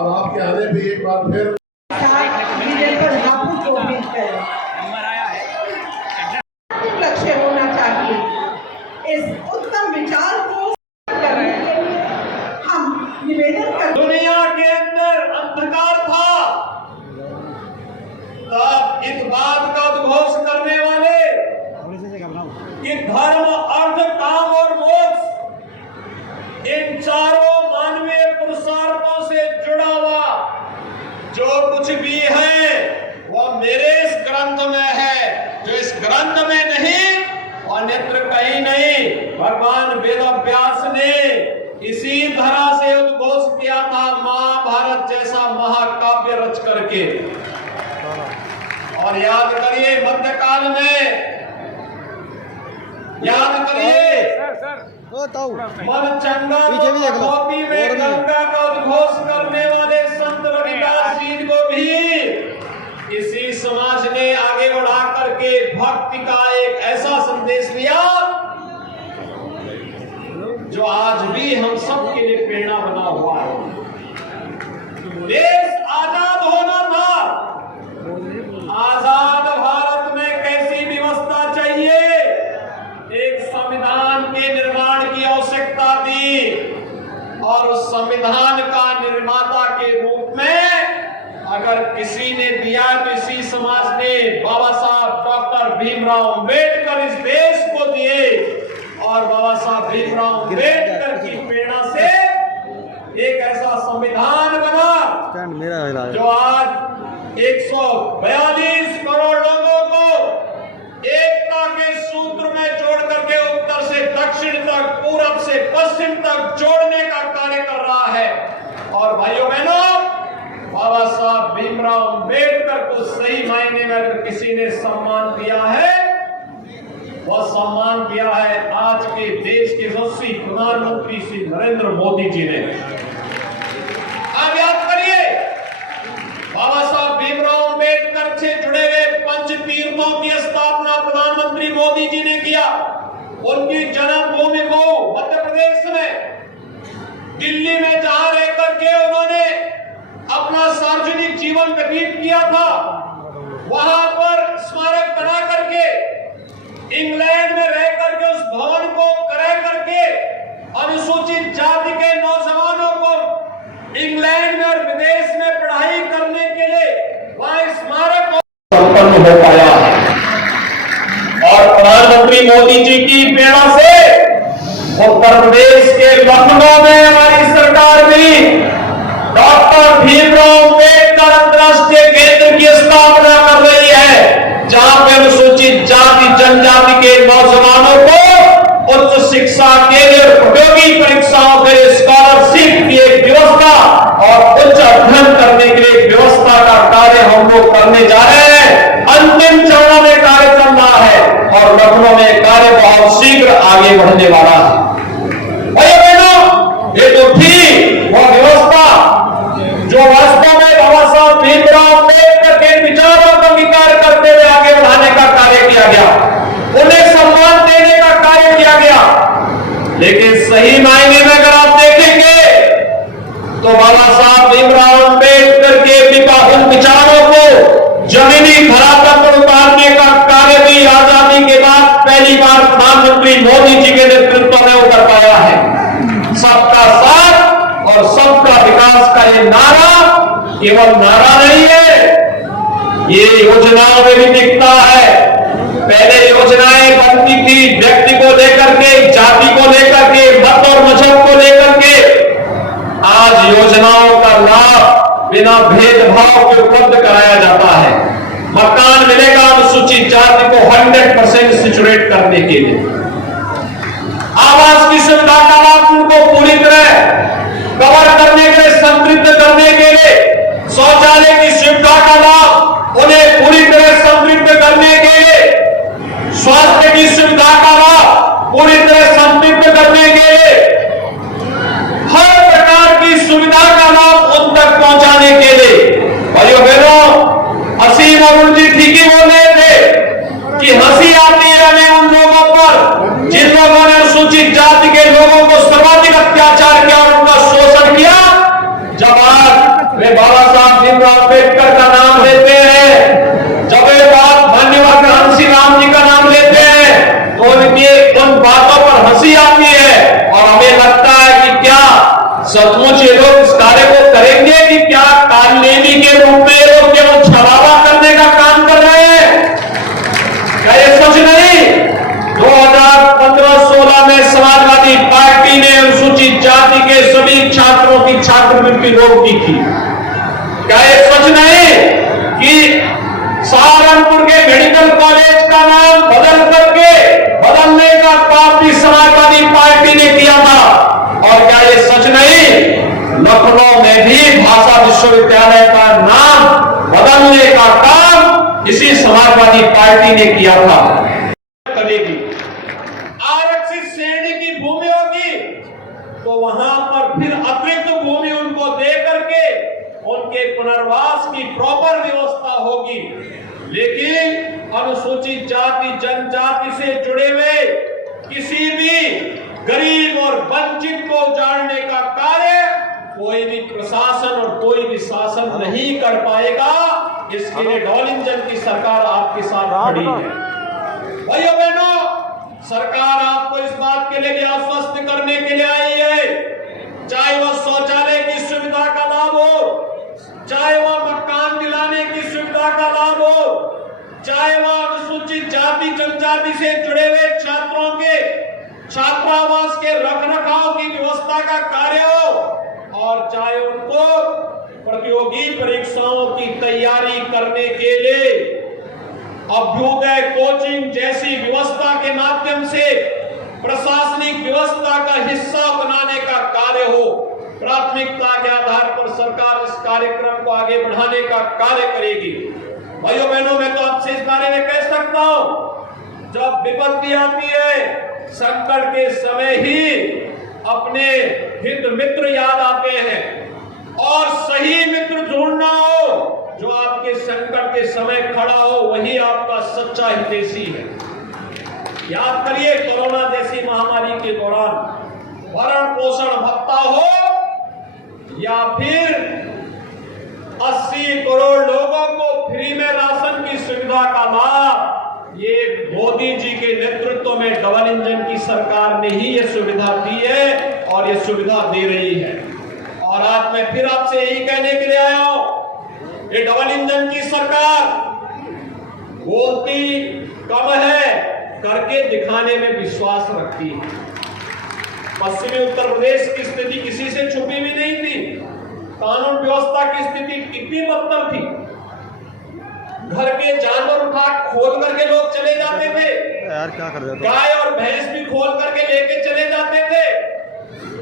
और आपके आने पे एक बार फिर लक्ष्य होना चाहिए। इस उत्तम विचार को करने के लिए हम निवेदन करते हैं। दुनिया के अंदर अंधकार था, तब इस बात का उद्घोष करने वाले कि धर्म, अर्थ, काम और मोक्ष इन चारों मानवीय पुरुषार्थों से जुड़ा हुआ जो कुछ भी है वह मेरे इस ग्रंथ में है, जो इस ग्रंथ में नहीं और अन्यत्र कहीं नहीं। भगवान वेद व्यास ने इसी तरह से उद्घोष किया था महाभारत जैसा महाकाव्य रच करके। और याद करिए मध्यकाल में, याद करिए मन चंगा गोपी में गंगा का उद्घोष करने वाले संत रविदास जी को भी इसी समाज ने आगे बढ़ा करके भक्ति का एक ऐसा संदेश दिया जो आज भी हम सब के लिए प्रेरणा बना हुआ है। देश आजाद होना था, आजाद भारत में कैसी व्यवस्था चाहिए, एक संविधान के निर्माण की आवश्यकता थी। और उस संविधान का निर्माता के रूप में अगर किसी ने दिया तो इसी समाज ने बाबा साहब डॉक्टर भीमराव अंबेडकर इस देश को दिए। और बाबा साहब भीमराव अंबेडकर की प्रेरणा से एक ऐसा संविधान बना जो आज 142 करोड़ लोगों को एकता के सूत्र में जोड़ करके उत्तर से दक्षिण तक, पूरब से पश्चिम तक जोड़ने का कार्य कर रहा है। और भाइयों बहनों, बाबा साहब भीमराव अंबेडकर को सही मायने में अगर किसी ने सम्मान दिया है, वह सम्मान दिया है आज के देश के यशस्वी प्रधानमंत्री श्री नरेंद्र मोदी जी ने। आप याद करिए, बाबा साहब भीमराव अंबेडकर से जुड़े हुए पंच तीर्थों की स्थापना प्रधानमंत्री मोदी जी ने किया। उनकी जन्मभूमि को मध्य प्रदेश में दिल्ली में जहां रह करके उन्होंने अपना सार्वजनिक जीवन व्यतीत किया था, वहां पर स्मारक बना करके इंग्लैंड में रह करके उस भवन को क्रय करके अनुसूचित जाति के नौजवानों को इंग्लैंड में और विदेश में पढ़ाई करने के लिए वहां स्मारक संपन्न हो पाया है। और प्रधानमंत्री मोदी जी की प्रेरणा से उत्तर प्रदेश के लखनऊ में हमारी सरकार भी डॉक्टर भीमराव अंबेडकर अंतर्राष्ट्रीय केंद्र की स्थापना कर रही है, जहां पे अनुसूचित जाति जनजाति के नौजवानों को उच्च शिक्षा के लिए प्रतियोगी परीक्षाओं के लिए स्कॉलरशिप की एक व्यवस्था और उच्च अध्ययन करने के लिए व्यवस्था का कार्य हम लोग करने जा रहे हैं। अंतिम चरणों में कार्य चल रहा है और लखनऊ में कार्य बहुत शीघ्र आगे बढ़ने वाला है। भाइयों बहनों, ये तो थी वह व्यवस्था जो वास्तव में बाबा साहब भीमराव अंबेडकर के विचारों को अंगीकार करते हुए आगे बढ़ाने का कार्य किया गया, उन्हें सम्मान देने का कार्य किया गया। लेकिन सही मायने में अगर आप देखेंगे तो बाबा साहब भीमराव अंबेडकर के उन विचारों को जमीनी धरातल पर उतारने का कार्य भी आजादी के बाद पहली बार प्रधानमंत्री मोदी जी के नेतृत्व में उतर पाया है। सबका साथ और सबका विकास का ये नारा केवल नारा नहीं है, ये योजनाओं में भी दिखता है। पहले योजनाएं बनती थी व्यक्ति को लेकर के, जाति को लेकर के, मत और मजहब को लेकर के। आज योजनाओं का लाभ बिना भेदभाव के उपलब्ध कराया जाता है। मकान मिलेगा अनुसूचित जाति को 100% सिचुएट करने के लिए। आवास की सुविधा का लाभ उनको पूरी तरह कवर करने के लिए, संतृप्त करने के लिए, शौचालय की सुविधा का लाभ उन्हें पूरी तरह संतृप्त करने के लिए, स्वास्थ्य की सुविधा का लाभ पूरी तरह संतृप्त करने के लिए, हर प्रकार की सुविधा का लाभ उन तक पहुंचाने के लिए। भाइयों बहनों, असीम अरुण जी ठीक ही बोल रहे थे कि हंसी आती है हमें उन लोगों पर जिन लोगों ने अनुसूचित जाति के लोगों को सर्वाधिक अत्याचार किया और उनका शोषण किया। जब आज मृत्यु की थी। क्या ये सच नहीं कि सहारनपुर के मेडिकल कॉलेज का नाम बदलने का काम भी समाजवादी पार्टी ने किया था? और क्या ये सच नहीं लखनऊ में भी भाषा विश्वविद्यालय का नाम बदलने का काम इसी समाजवादी पार्टी ने किया था? करेगी आरक्षित श्रेणी की भूमि होगी तो वहां पर फिर अतिरिक्त भूमि उनको दे करके उनके पुनर्वास की प्रॉपर व्यवस्था होगी। लेकिन अनुसूचित जाति जनजाति से जुड़े हुए किसी भी गरीब और वंचित को उजाड़ने का कार्य कोई भी प्रशासन और कोई भी शासन नहीं कर पाएगा। इसके लिए डबल इंजन की सरकार आपके साथ खड़ी है। भाइयों बहनों, सरकार आपको इस बात के लिए आश्वस्त करने के लिए आई है, चाहे वह शौचालय की सुविधा का लाभ हो, चाहे वह मकान दिलाने की सुविधा का लाभ हो, चाहे वह अनुसूचित जाति जनजाति से जुड़े हुए छात्रों के छात्रावास के रखरखाव की व्यवस्था का कार्य हो, और चाहे उनको प्रतियोगी परीक्षाओं की तैयारी करने के लिए अभ्युदय कोचिंग जैसी व्यवस्था के माध्यम से प्रशासनिक व्यवस्था का हिस्सा बनाने का कार्य हो। प्राथमिकता के आधार पर सरकार इस कार्यक्रम को आगे बढ़ाने का कार्य करेगी। भाइयों बहनों, मैं तो आपसे इस बारे में कह सकता हूं, जब विपत्ति आती है संकट के समय ही अपने हित मित्र याद आते हैं, और सही मित्र ढूंढना हो जो आपके संकट के समय खड़ा हो, वही आपका सच्चा हितैषी है। याद करिए, कोरोना जैसी महामारी के दौरान भरण पोषण भत्ता हो या फिर 80 करोड़ लोगों को फ्री में राशन की सुविधा का लाभ, ये मोदी जी के नेतृत्व में डबल इंजन की सरकार ने ही ये सुविधा दी है और ये सुविधा दे रही है। और आज मैं फिर आपसे यही कहने के लिए आया हूं, ये डबल इंजन की सरकार बोलती कम है, करके दिखाने में विश्वास रखती है। पश्चिमी उत्तर प्रदेश की स्थिति किसी से छुपी हुई नहीं थी। कानून व्यवस्था की स्थिति कितनी बदतर थी, घर के जानवर उठा खोल करके लोग चले जाते थे, यार क्या कर रहे हो? गाय और भैंस भी खोल करके लेके चले जाते थे।